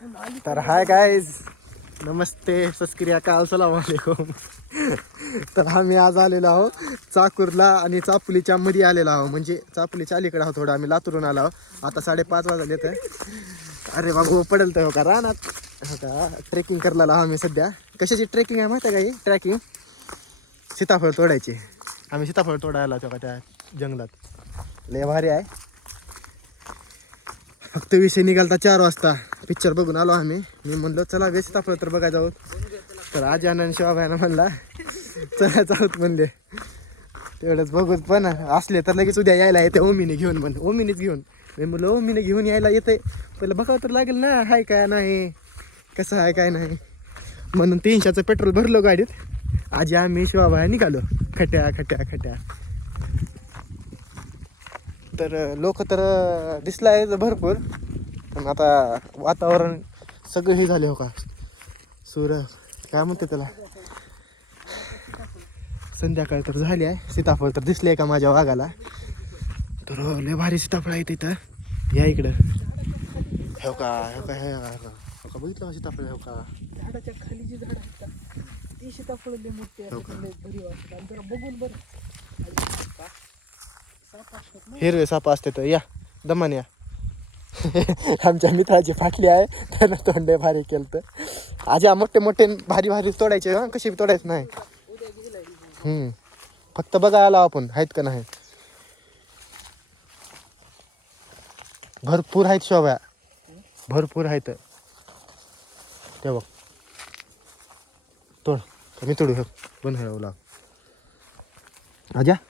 तर hi guys नमस्ते सस्क्रिया काल सलाम वालेकुम. तर आम्ही आज आलेलो आहो चाकूरला आणि चापुलीच्या मध्ये आलेलो आहो म्हणजे चापुलीच्या अलीकडे आहोत थोडं आम्ही लातूरून आलो आहोत. आता साडेपाच वाजले तर. अरे बाबा पडेल तर हो का? रानात. हो का? ट्रेकिंग करायला आहो आम्ही सध्या. कशाची ट्रेकिंग आहे माहिती आहे का ही? ट्रॅकिंग. सीताफळ तोडायची. आम्ही सीताफळ तोडायला आलो का त्या जंगलात. लय भारी आहे. फक्त विषय निघालता चार वाजता. पिक्चर बघून आलो आम्ही. मी म्हणलो चला व्यस्त आपलं तर बघायला आहोत तर आज आनंद शिवाबाईनं म्हणला चला जाऊत म्हणले. तेवढंच बघूच पण असले तर लगेच उद्या यायला येते ओमीने घेऊन म्हण ओमीनेच घेऊन. मी म्हणलं ओमीने घेऊन यायला येते. पहिलं बघावं तर लागेल ना हाय काय नाही कसं आहे काय नाही. म्हणून तीनशेचं पेट्रोल भरलो गाडीत. आजी आम्ही शिवाबाया निघालो. खट्या खट्या खट्या. तर लोक तर दिसला आहे भरपूर. पण आता वातावरण सगळं हे झाले हो का? सूर. काय म्हणते त्याला? संध्याकाळ तर झाली आहे. सीताफळ तर दिसले का माझ्या वाघाला? तर लय भारी सीताफळ आहे तिथं. या इकडं. हो का? हो का? हे हो का? बघितलं का सीताफळ? हो का? झाडाच्या खाली जी झाड आहेत ती सीताफळ लय मोठी हो जरा बघून बरं. हिरवे साप असते तर या. दमान या. आमच्या मित्राची फाटली आहे. त्यानं तोंडे भारी केलं तर आजा मोठे मोठे भारी भारी तोडायचे हां? कशी तोडायचं नाही. फक्त बघा आला आपण आहेत का नाही? भरपूर आहेत शोभ्या. भरपूर आहेत. ते बघ. तोड. मी तोडू बन बंद आजा